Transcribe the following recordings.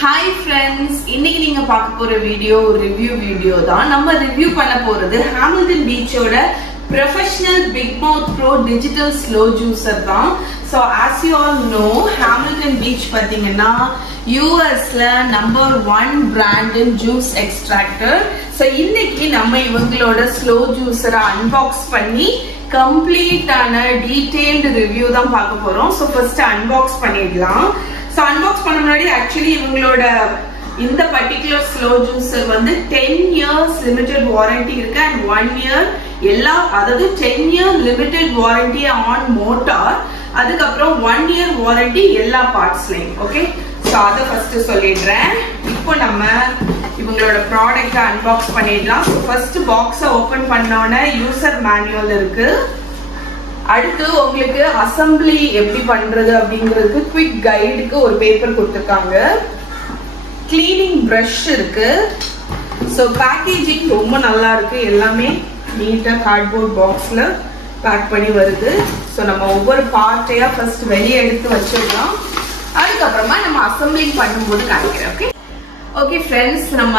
Hi friends, இன்னைக்கு நீங்க பார்க்க போற வீடியோ ரிவ்யூ வீடியோ தான். நம்ம ரிவ்யூ பண்ண போறது Hamilton Beach ஓட professional big mouth pro digital slow juicer தான். So as you all know, Hamilton Beach பாத்தீங்கன்னா USல number 1 brand in juice extractor. So இன்னைக்கு நம்ம இவங்களோட slow juicer unbox பண்ணி complete ஆன detailed review தான் பார்க்க போறோம். So first unbox பண்ணிடலாம். So unbox பண்ண முன்னாடி actually இவங்களோட இந்த particular slow juicer வந்து 10 years limited warranty இருக்கு and 1 year எல்லா அதாவது 10 year limited warranty on motor, அதுக்கு அப்புறம் 1 year warranty எல்லா பார்ட்ஸ்லயும். ஓகே, சோ அத ஃபர்ஸ்ட் சொல்லிடுறேன். இப்போ நம்ம இவங்களோட ப்ராடக்ட் அன்பாக்ஸ் பண்ணிடலாம். சோ ஃபர்ஸ்ட் பாக்ஸை ஓபன் பண்ணோனே யூசர் மேனுவல் இருக்கு. அடுத்து உங்களுக்கு அசெம்பிளி எப்படி பண்றது அப்படிங்கிறதுக்கு குவிக் கைடுக்கு ஒரு பேப்பர் கொடுத்திருக்காங்க. கிளீனிங் பிரஷ் இருக்கு. சோ பேக்கேஜிங் ரொம்ப நல்லா இருக்கு. எல்லாமே நீட்டா கார்ட்போர்ட் பாக்ஸ்ல பேக் பண்ணி வருது. சோ நம்ம ஒவ்வொரு பார்ட்டையா ஃபர்ஸ்ட் வெளியே எடுத்து வச்சிடலாம். அதுக்கப்புறமா நம்ம அசெம்பிளிங் பண்ணும்போது காமிக்கிறேன். ஓகே ஓகே ஃப்ரெண்ட்ஸ், நம்ம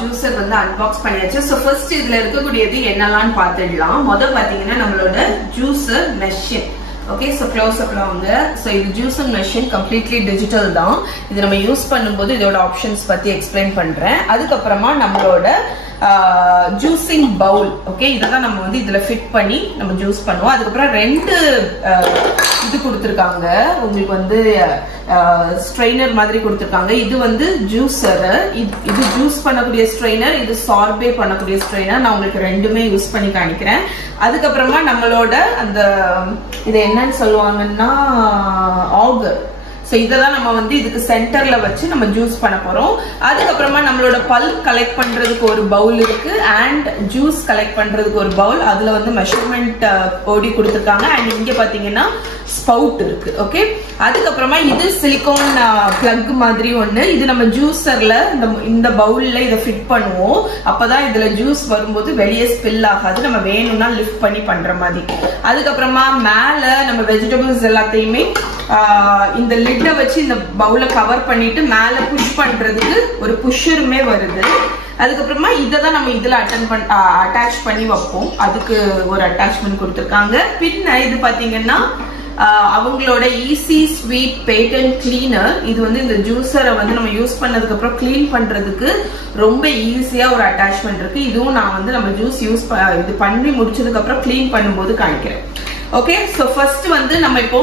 ஜூஸர் வந்து அன்பாக்ஸ் பண்ணியாச்சு. ஸோ ஃபர்ஸ்ட் இதுல இருக்கக்கூடியது என்னெல்லாம் பார்த்துடலாம். முதல் பாத்தீங்கன்னா நம்மளோட juicer machine. Okay, so close அப்ல வாங்க. ஸோ இது ஜூஸர் மெஷின் கம்ப்ளீட்லி டிஜிட்டல் தான். இது நம்ம யூஸ் பண்ணும்போது இதோட ஆப்ஷன்ஸ் பத்தி எக்ஸ்பிளைன் பண்றேன். அதுக்கப்புறமா நம்மளோட ஜூசிங் பவுல். ஓகே, இதெல்லாம் நம்ம வந்து இதுல ஃபிட் பண்ணி நம்ம ஜூஸ் பண்ணுவோம். அதுக்கப்புறம் ரெண்டு இது கொடுத்துருக்காங்க. உங்களுக்கு வந்து ஸ்ட்ரெயினர் மாதிரி கொடுத்துருக்காங்க. இது வந்து ஜூஸர், இது ஜூஸ் பண்ணக்கூடிய ஸ்ட்ரெயினர், இது சார்பே பண்ணக்கூடிய ஸ்ட்ரெயினர். நான் உங்களுக்கு ரெண்டுமே யூஸ் பண்ணி காணிக்கிறேன். அதுக்கப்புறமா நம்மளோட அந்த இது என்னன்னு சொல்லுவாங்கன்னா ஆகர். சோ இதெல்லாம் நம்ம வந்து இதுக்கு சென்டர்ல வச்சு நம்ம ஜூஸ் பண்ண போறோம். அதுக்கப்புறமா நம்மளோட பல்ப் கலெக்ட் பண்றதுக்கு ஒரு பவுல் இருக்கு அண்ட் ஜூஸ் கலெக்ட் பண்றதுக்கு ஒரு பவுல். அதுல வந்து மெஷர்மெண்ட் ஓடி கொடுத்துருக்காங்க அண்ட் இங்க பாத்தீங்கன்னா ஸ்பவுட் இருக்கு. ஓகே, அதுக்கப்புறமா இது சிலிகான் பிளக் மாதிரி ஒண்ணு. இது நம்ம ஜூஸர்ல இந்த பவுல்ல இதை ஃபிட் பண்ணுவோம். அப்பதான் இதுல ஜூஸ் வரும்போது வெளியே ஸ்பில் ஆகாது. நம்ம வேணும்னா லிஃப்ட் பண்ணி பண்ற மாதிரி. அதுக்கப்புறமா மேல நம்ம வெஜிடபிள்ஸ் எல்லாத்தையுமே இந்த லிட்ட வச்சு இந்த பவுல கவர் பண்ணிட்டு மேல புஷ் பண்றதுக்கு ஒரு புஷருமே வருது. அதுக்கப்புறமா இததான் நம்ம இதுல அட்டாச் பண்ணி வைப்போம். அதுக்கு ஒரு அட்டாச்மெண்ட் கொடுத்திருக்காங்க. பின்ன இது பாத்தீங்கன்னா அவங்களோட ஈஸி ஸ்வீட் பேட்டன்ட் கிளீனர். இது வந்து இந்த ஜூஸரை வந்து நம்ம யூஸ் பண்ணதுக்கு அப்புறம் கிளீன் பண்றதுக்கு ரொம்ப ஈஸியா ஒரு அட்டாச்மெண்ட் இருக்கு. இதுவும் நான் வந்து நம்ம ஜூஸ் இது பண்ணி முடிச்சதுக்கு அப்புறம் கிளீன் பண்ணும்போது காமிக்கிறேன். ஓகே, சோ ஃபர்ஸ்ட் வந்து நம்ம இப்போ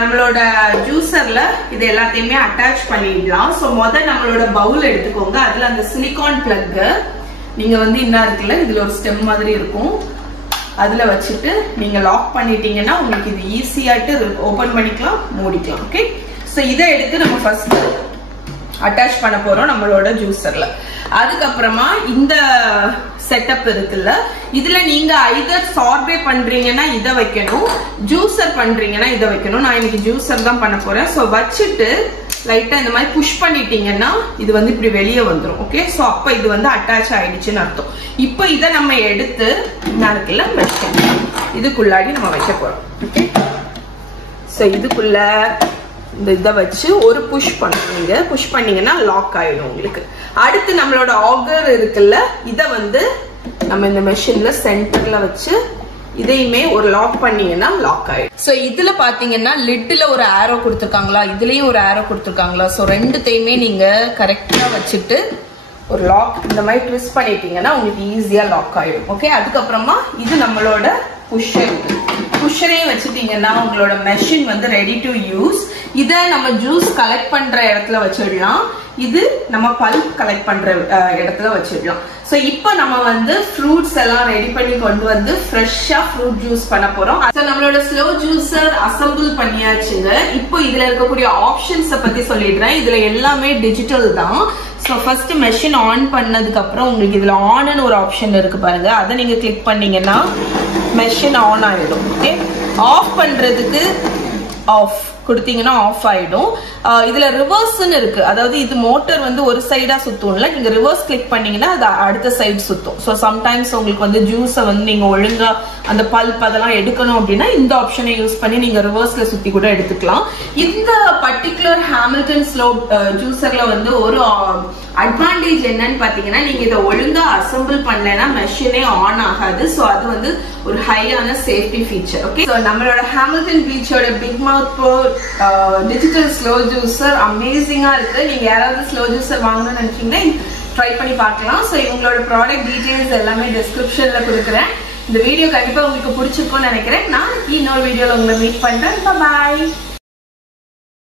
நம்மளோட ஜூஸர்ல இது எல்லாத்தையுமே அட்டாச் பண்ணிடலாம். சோ நம்மளோட பவுல் எடுத்துக்கோங்க. அதுல அந்த சிலிகான் பிளக் நீங்க வந்து என்ன இருக்குல்ல, இதுல ஒரு ஸ்டெம் மாதிரி இருக்கும். அதுல வச்சுட்டு நீங்க லாக் பண்ணிட்டீங்கன்னா உங்களுக்கு இது ஈஸியாட்டு ஓபன் பண்ணிக்கலாம், மூடிக்கலாம். ஓகே, சோ இதை எடுத்து நம்ம ஃபர்ஸ்ட் அட்டாச் பண்ண போறோம் நம்மளோட ஜூஸர்ல. அதுக்கப்புறமா இந்த செட்டப் இருக்குல்ல, இதுல நீங்க ஐதர் சார்பே பண்றீங்கன்னா இதை வைக்கணும், ஜூஸர் பண்றீங்கன்னா இதை வைக்கணும். நான் இன்னைக்கு ஜூஸர் தான் பண்ண போறேன். சோ வச்சுட்டு லைட்டா இந்த மாதிரி புஷ் பண்ணிட்டீங்கன்னா இது வந்து இப்படி வெளியே வந்துடும். ஓகே, சோ அப்ப இது வந்து அட்டாச் ஆயிடுச்சுன்னு அர்த்தம். இப்போ இதை நம்ம எடுத்து இருக்குல்ல மெஷின் இதுக்குள்ளாடி நம்ம வைக்க போறோம். ஓகே, சோ இதுக்குள்ள இந்த இதை வச்சு ஒரு புஷ் பண்ணுவீங்க. புஷ் பண்ணீங்கன்னா லாக் ஆயிடும் உங்களுக்கு. அடுத்து நம்மளோட ஆகர் இருக்குல்ல, இத வந்து நம்ம இந்த மெஷின்ல சென்டர்ல வச்சு இதையுமே ஒரு லாக் பண்ணீங்கன்னா லாக் ஆயிடும். சோ இதுல பாத்தீங்கன்னா லிட்ல ஒரு ஆரோ கொடுத்துருக்காங்களா, இதுலயும் ஒரு ஆரோ கொடுத்துருக்காங்களா. சோ ரெண்டுத்தையுமே நீங்க கரெக்டா வச்சுட்டு ஒரு லாக் இந்த மாதிரி ட்விஸ்ட் பண்ணிட்டீங்கன்னா உங்களுக்கு ஈஸியா லாக் ஆயிடும். ஓகே, அதுக்கப்புறமா இது நம்மளோட புஷர். புஷரையும் வச்சுட்டீங்கன்னா உங்களோட மெஷின் வந்து ரெடி டு யூஸ். இதை நம்ம ஜூஸ் கலெக்ட் பண்ற இடத்துல வச்சிடலாம். இது நம்ம பல்ப் கலெக்ட் பண்ற இடத்துல வச்சிடலாம். சோ இப்போ நம்ம வந்து ஃப்ரூட்ஸ் எல்லாம் ரெடி பண்ணி கொண்டு வந்து ஃப்ரெஷ்ஷா ஃப்ரூட் ஜூஸ் பண்ண போறோம். சோ நம்மளோட ஸ்லோ ஜூஸர் அசெம்பிள் பண்ணியாச்சுங்க. இப்போ இதுல இருக்கக்கூடிய ஆப்ஷன்ஸை பத்தி சொல்லிடுறேன். இதுல எல்லாமே டிஜிட்டல் தான். சோ ஃபர்ஸ்ட் மெஷின் ஆன் பண்ணதுக்கு அப்புறம் உங்களுக்கு இதுல ஆன் ஒரு ஆப்ஷன் இருக்கு பாருங்க. அதை நீங்க கிளிக் பண்ணீங்கன்னா மெஷின் ஆன் ஆயிடும். ஓகே, ஆஃப் பண்றதுக்கு ஆஃப், கொடுத்தீங்கன்னா ஆஃப் ஆயிடும். இதுல ரிவர்ஸ்ன்னு இருக்கு, அதாவது இது மோட்டர் வந்து ஒரு சைடா சுத்தும்ல, நீங்க ரிவர்ஸ் கிளிக் பண்ணீங்கன்னா அது அடுத்த சைடு சுத்தும். ஸோ சம்டைம்ஸ் உங்களுக்கு வந்து ஜூஸை வந்து நீங்க ஒழுங்கா அந்த பல்ப் அதெல்லாம் எடுக்கணும் அப்படின்னா இந்த ஆப்ஷனை யூஸ் பண்ணி நீங்க ரிவர்ஸ்ல சுத்தி கூட எடுத்துக்கலாம். இந்த பர்டிகுலர் ஹாமில்டன் ஸ்லோ ஜூசர்ல வந்து ஒரு அட்வான்டேஜ் என்னன்னு பாத்தீங்கன்னா, நீங்க இதை ஒழுங்கா அசம்பிள் பண்ணலன்னா மெஷினே ஆன் ஆகாது. ஸோ அது வந்து ஒரு ஹையான சேஃப்டி ஃபீச்சர். ஓகே, ஸோ நம்மளோட ஹாமில்டன் பீச்சோட பிக் மவுத் ப்ரோ டிஜிட்டல் ஸ்லோ ஜூசர் அமேசிங்கா இருக்கு. நீங்க யாராவது ஸ்லோ ஜூசர் வாங்கணும்னு நினைச்சீங்கன்னா ட்ரை பண்ணி பார்க்கலாம். ஸோ இவங்களோட ப்ராடக்ட் டீடைல்ஸ் எல்லாமே டிஸ்கிரிப்ஷன்ல கொடுக்குறேன். இந்த வீடியோ கண்டிப்பா உங்களுக்கு பிடிச்சிருக்கும்னு நினைக்கிறேன். நாளைக்கு இன்னொரு வீடியோல உங்களை மீட் பண்றேன். பாய்.